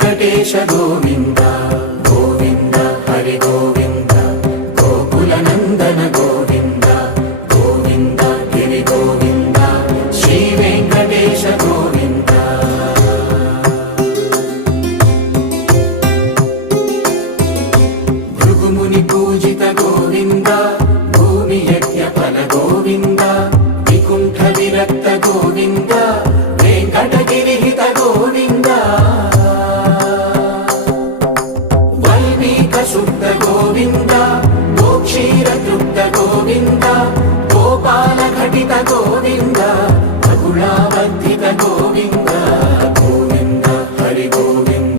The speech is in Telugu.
వెంకటేశ గోవింద గోవింద హరి గోవింద గోకుల నందన గోవింద గోవింద గిరి గోవింద శ్రీ వెంకటేశ గోవింద భృగుముని పూజిత గోవింద భూమి యజ్ఞ ఫల గోవింద వికుంఠ విరక్త గోవింద వెంకటగిరి హిత గోవింద శుద్ధ గోవింద గోక్షీర తృప్త గోవింద గోపాల ఘటిత గోవింద